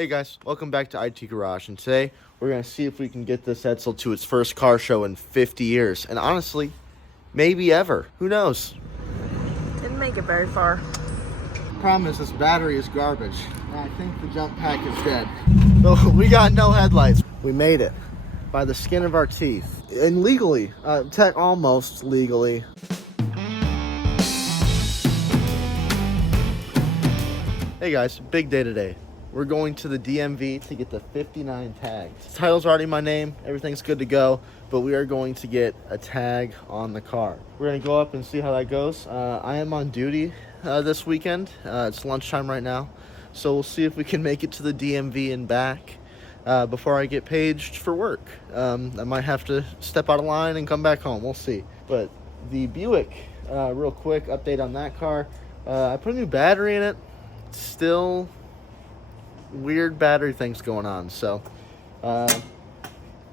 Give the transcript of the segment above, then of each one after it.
Hey guys, welcome back to IT Garage, and today we're going to see if we can get this Edsel to its first car show in 50 years, and honestly, maybe ever. Who knows? Didn't make it very far. Problem is this battery is garbage, and I think the jump pack is dead. So we got no headlights. We made it by the skin of our teeth, and legally, almost legally. Hey guys, big day today. We're going to the DMV to get the 59 tags. The title's already my name, everything's good to go, but we are going to get a tag on the car. We're gonna go up and see how that goes. I am on duty this weekend. It's lunchtime right now, so we'll see if we can make it to the DMV and back before I get paged for work. I might have to step out of line and come back home, we'll see. But the Buick, real quick update on that car. I put a new battery in it. Still weird battery things going on, so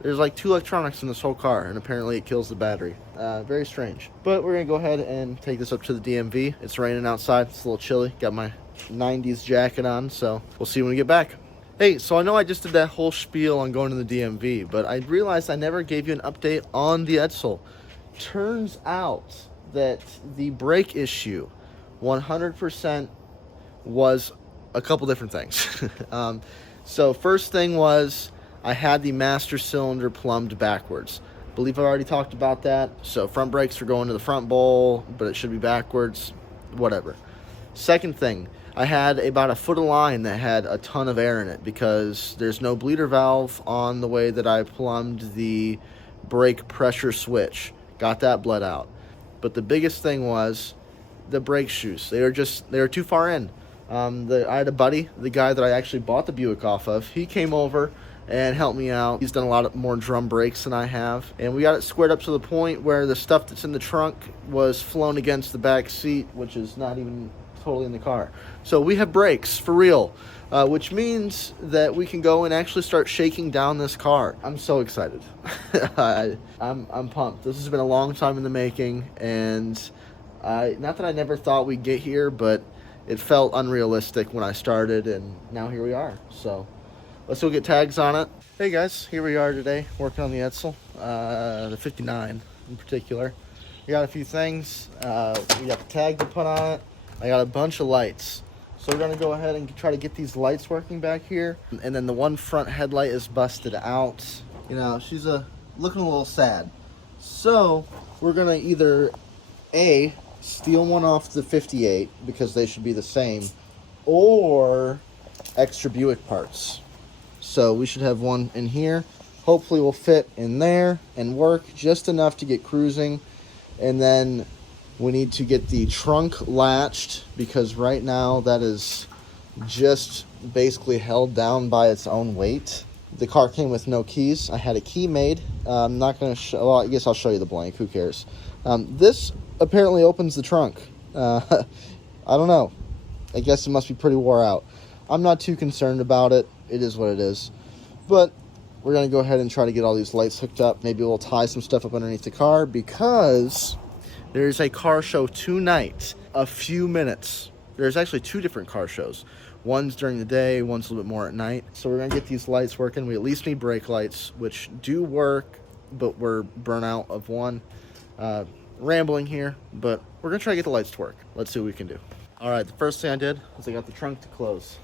there's like 2 electronics in this whole car, and apparently it kills the battery. Very strange, but we're gonna go ahead and take this up to the DMV. It's raining outside, it's a little chilly, got my 90s jacket on, so we'll see when we get back. Hey, so I know I just did that whole spiel on going to the DMV, but I realized I never gave you an update on the Edsel. Turns out that the brake issue 100% was a couple different things. So first thing was I had the master cylinder plumbed backwards. I believe I already talked about that. So front brakes are going to the front bowl, but it should be backwards, whatever. Second thing, I had about a foot of line that had a ton of air in it because there's no bleeder valve on the way that I plumbed the brake pressure switch. Got that bled out. But the biggest thing was the brake shoes. They were too far in. I had a buddy, the guy that I actually bought the Buick off of. He came over and helped me out. He's done a lot more drum brakes than I have, and we got it squared up to the point where the stuff that's in the trunk was flown against the back seat, which is not even totally in the car. So we have brakes for real, which means that we can go and actually start shaking down this car. I'm so excited. I'm pumped. This has been a long time in the making, and not that I never thought we'd get here, but it felt unrealistic when I started, and now here we are. So let's go get tags on it. Hey guys, here we are today working on the Edsel, the 59 in particular. We got a few things. We got the tag to put on it. I got a bunch of lights. So we're gonna go ahead and try to get these lights working back here. And then the one front headlight is busted out. You know, she's looking a little sad. So we're gonna either steal one off the 58 because they should be the same, or extra Buick parts. So we should have one in here. Hopefully will fit in there and work just enough to get cruising. And then we need to get the trunk latched because right now that is just basically held down by its own weight. The car came with no keys. I had a key made. I'm not going to show, well, I guess I'll show you the blank, who cares. This apparently opens the trunk. I don't know. I guess it must be pretty wore out. I'm not too concerned about it. It is what it is. But we're going to go ahead and try to get all these lights hooked up. Maybe we'll tie some stuff up underneath the car because there's a car show tonight, a few minutes. There's actually 2 different car shows. One's during the day, one's a little bit more at night. So we're going to get these lights working. We at least need brake lights, which do work, but we're burnt out of one. Rambling here, but we're gonna try to get the lights to work. Let's see what we can do. All right, the first thing I did was I got the trunk to close.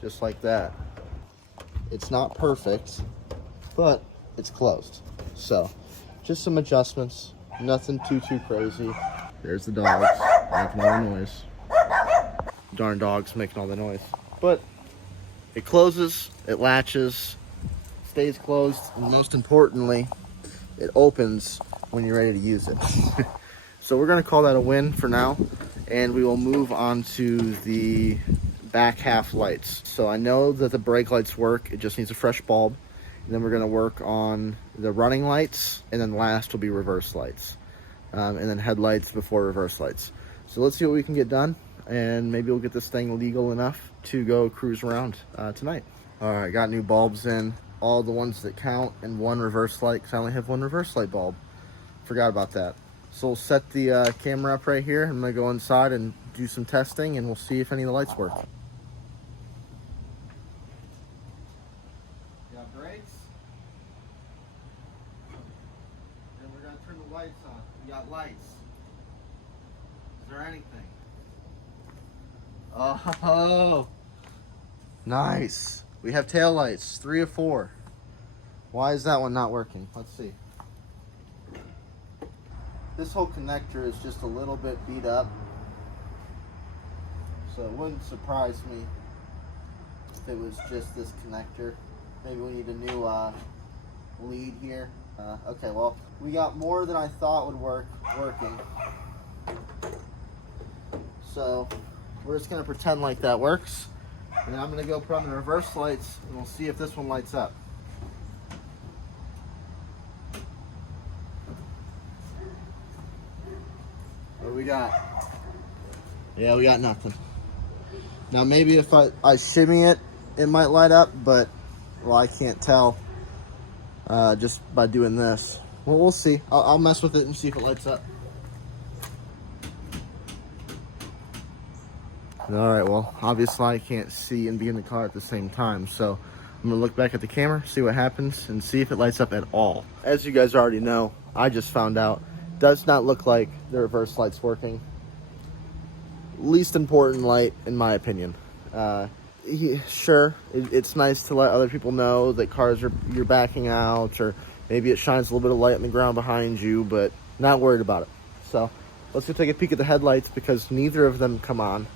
Just like that. It's not perfect, but it's closed. So, just some adjustments, nothing too crazy. There's the dogs making all the noise. Darn dogs making all the noise. But it closes, it latches, stays closed, and most importantly, it opens when you're ready to use it. So we're going to call that a win for now, and we will move on to the back half lights. So I know that the brake lights work, it just needs a fresh bulb. And then we're going to work on the running lights, and then last will be reverse lights, and then headlights before reverse lights. So let's see what we can get done, and maybe we'll get this thing legal enough to go cruise around tonight. All right, got new bulbs in. All the ones that count, and 1 reverse light because I only have 1 reverse light bulb. Forgot about that. So we'll set the camera up right here. I'm gonna go inside and do some testing, and we'll see if any of the lights work. lights on. We got lights. Is there anything? Oh, nice. We have tail lights, 3 of 4. Why is that one not working? Let's see. This whole connector is just a little bit beat up, so it wouldn't surprise me if it was just this connector. Maybe we need a new lead here. Okay, well, we got more than I thought would working. So we're just gonna pretend like that works, and then I'm gonna go put on the reverse lights, and we'll see if this one lights up. What do we got? Yeah, we got nothing. Now maybe if I shimmy it, it might light up, but well, I can't tell just by doing this. Well, we'll see. I'll mess with it and see if it lights up. All right, well, obviously I can't see and be in the car at the same time, so I'm gonna look back at the camera, see what happens, and see if it lights up at all. As you guys already know, I just found out, does not look like the reverse light's working. Least important light, in my opinion. Sure, it's nice to let other people know that you're backing out, or maybe it shines a little bit of light on the ground behind you, but not worried about it. So let's go take a peek at the headlights, because neither of them come on.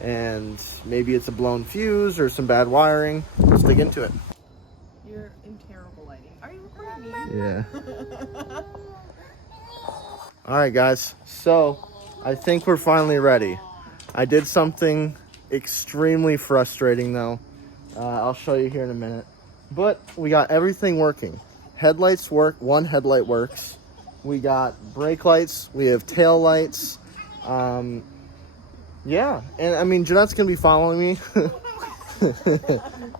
And maybe it's a blown fuse or some bad wiring. Let's dig into it. You're in terrible lighting. Are you recording me? Yeah. All right, guys. So I think we're finally ready. I did something extremely frustrating, though. I'll show you here in a minute. But we got everything working. Headlights work. One headlight works. We got brake lights. We have tail lights. Yeah, and I mean, Jeanette's gonna be following me.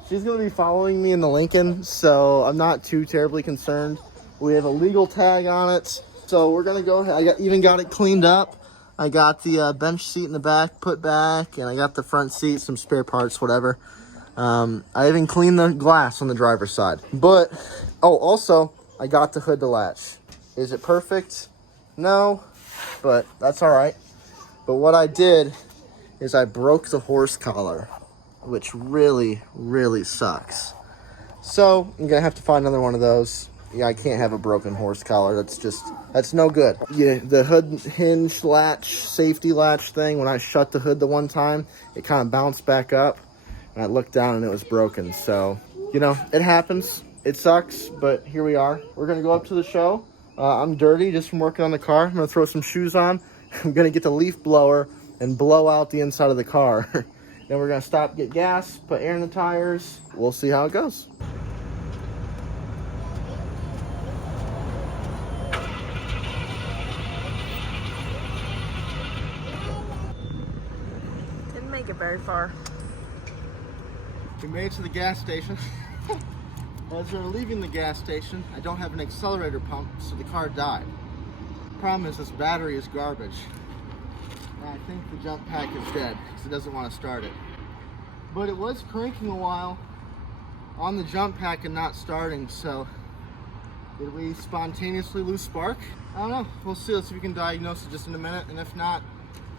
She's gonna be following me in the Lincoln, so I'm not too terribly concerned. We have a legal tag on it, so we're gonna go ahead. I even got it cleaned up. I got the bench seat in the back put back, and I got the front seat, some spare parts, whatever. I even cleaned the glass on the driver's side. But, oh, also, I got the hood to latch. Is it perfect? No, but that's all right. But what I did is I broke the horse collar, which really, really sucks. So I'm gonna have to find another one of those. Yeah, I can't have a broken horse collar. That's no good. Yeah, the hood hinge latch, safety latch thing, when I shut the hood the one time, it kind of bounced back up, and I looked down and it was broken. So, you know, it happens. It sucks, but here we are. We're gonna go up to the show. I'm dirty just from working on the car. I'm gonna throw some shoes on. I'm gonna get the leaf blower and blow out the inside of the car. Then we're gonna stop, get gas, put air in the tires. We'll see how it goes. Didn't make it very far. We made it to the gas station. As we're leaving the gas station, I don't have an accelerator pump, so the car died. Problem is, this battery is garbage. And I think the jump pack is dead because it doesn't want to start it. But it was cranking a while on the jump pack and not starting, so did we spontaneously lose spark? I don't know. We'll see. Let's see if we can diagnose it just in a minute, and if not,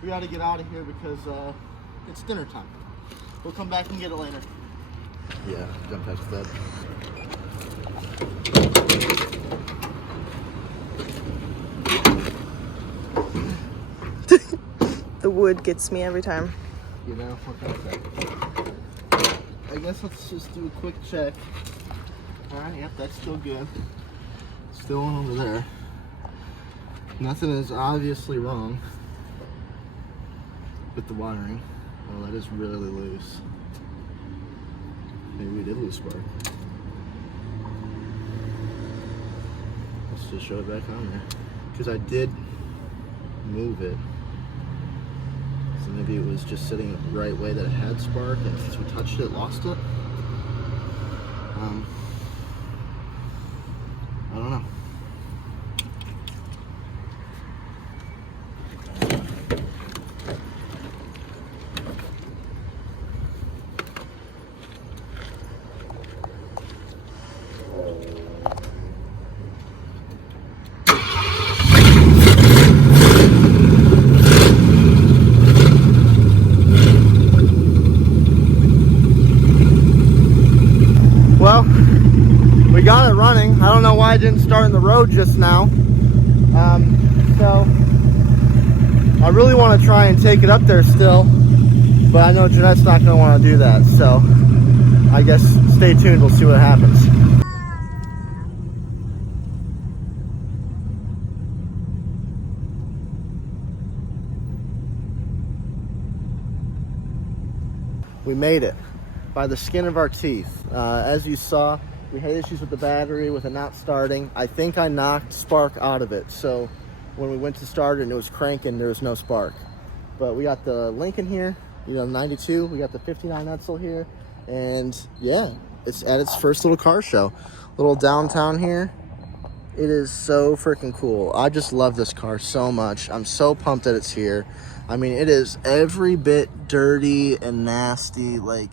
we got to get out of here because it's dinner time. We'll come back and get it later. Yeah, jump pack's dead. The wood gets me every time. You know, what can I say? I guess let's just do a quick check. Alright, yep, that's still good. Still one over there. Nothing is obviously wrong with the wiring. Oh, that is really loose. Maybe we did lose spark. Let's just show it back on there. Because I did move it. So maybe it was just sitting the right way that it had spark, and since we touched it, lost it. I don't know. we got it running. I don't know why it didn't start in the road just now. So I really want to try and take it up there still, but I know Jeanette's not going to want to do that. So I guess stay tuned. We'll see what happens. We made it by the skin of our teeth. As you saw, we had issues with the battery, with it not starting. I think I knocked spark out of it. So when we went to start it and it was cranking, there was no spark. But we got the Lincoln here, you know, 92. We got the 59 Edsel here. And yeah, it's at its first little car show. Little downtown here. It is so freaking cool. I just love this car so much. I'm so pumped that it's here. I mean, it is every bit dirty and nasty. Like,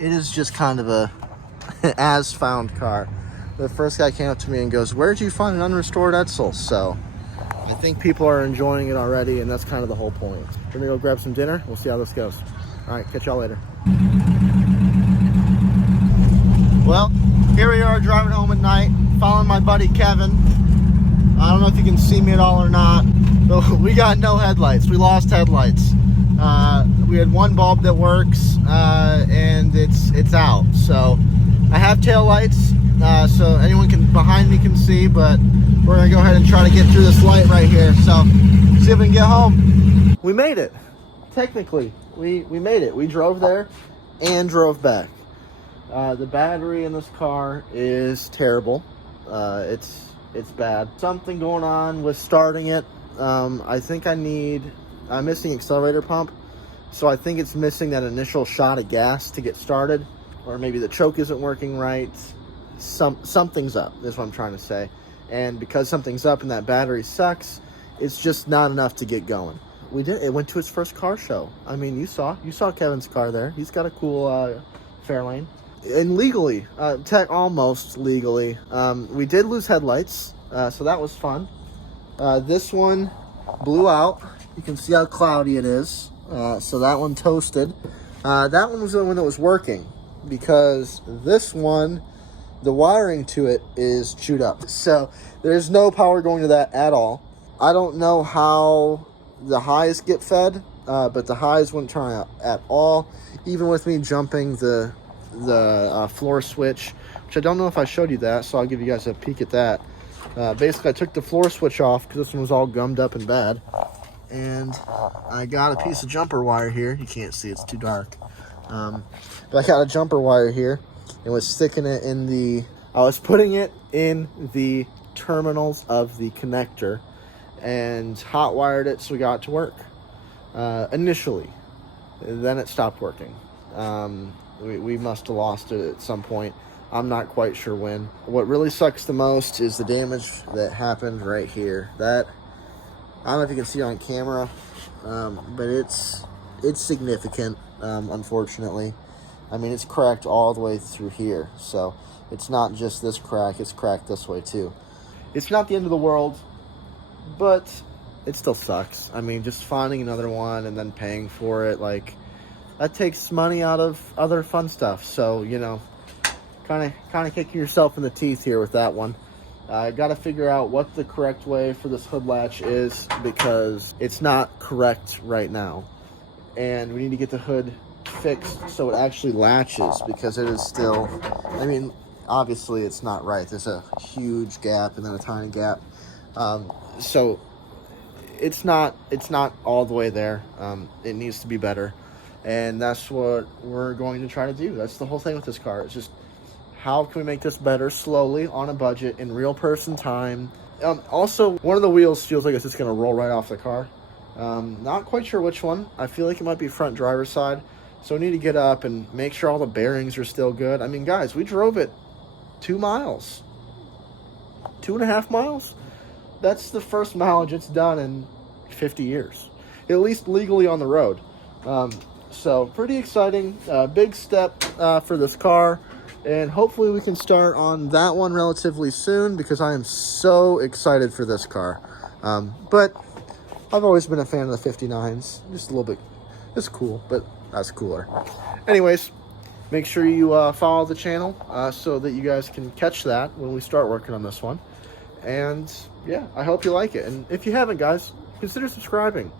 it is just kind of a as found car. The first guy came up to me and goes, "Where'd you find an unrestored Edsel?" So I think people are enjoying it already, and that's kind of the whole point. We're gonna go grab some dinner. We'll see how this goes. All right, catch y'all later. Well, here we are driving home at night, following my buddy Kevin. I don't know if you can see me at all or not, but we got no headlights. We lost headlights. We had one bulb that works, and it's out. So I have tail lights, so anyone behind me can see, but we're gonna go ahead and try to get through this light right here. So see if we can get home. We made it. Technically, we made it. We drove there and drove back. The battery in this car is terrible. It's bad. Something going on with starting it. I think I'm missing accelerator pump. So I think it's missing that initial shot of gas to get started. Or maybe the choke isn't working right. Something's up, is what I'm trying to say. And because something's up and that battery sucks, it's just not enough to get going. It went to its first car show. I mean, you saw Kevin's car there. He's got a cool Fairlane. And legally, almost legally, we did lose headlights, so that was fun. This one blew out. You can see how cloudy it is. So that one toasted. That one was the one that was working, because this one, the wiring to it is chewed up. So there's no power going to that at all. I don't know how the highs get fed, but the highs wouldn't turn out at all. Even with me jumping the floor switch, which I don't know if I showed you that, so I'll give you guys a peek at that. Basically, I took the floor switch off because this one was all gummed up and bad, and I got a piece of jumper wire here. You can't see, it's too dark, but I got a jumper wire here and was sticking it I was putting it in the terminals of the connector and hot wired it so we got it to work initially. Then it stopped working. We must have lost it at some point. I'm not quite sure when. What really sucks the most is the damage that happened right here. That, I don't know if you can see on camera, but it's significant, unfortunately. I mean, it's cracked all the way through here. So it's not just this crack, it's cracked this way too. It's not the end of the world, but it still sucks. I mean, just finding another one and then paying for it, like, that takes money out of other fun stuff. So, you know, kind of kicking yourself in the teeth here with that one. I got to figure out what the correct way for this hood latch is, because it's not correct right now. And we need to get the hood fixed so it actually latches, because it is still, I mean, obviously it's not right. There's a huge gap and then a tiny gap. So it's not all the way there. It needs to be better. And that's what we're going to try to do. That's the whole thing with this car. It's just, how can we make this better slowly, on a budget, in real person time. Also, one of the wheels feels like it's just going to roll right off the car. Not quite sure which one. I feel like it might be front driver's side. So we need to get up and make sure all the bearings are still good. I mean, guys, we drove it 2 miles. 2.5 miles? That's the first mileage it's done in 50 years. At least legally on the road. So pretty exciting, big step for this car, and hopefully we can start on that one relatively soon, because I am so excited for this car. But I've always been a fan of the 59s, just a little bit. It's cool, but that's cooler. Anyways, Make sure you follow the channel so that you guys can catch that when we start working on this one. And yeah, I hope you like it. And if you haven't, guys, consider subscribing.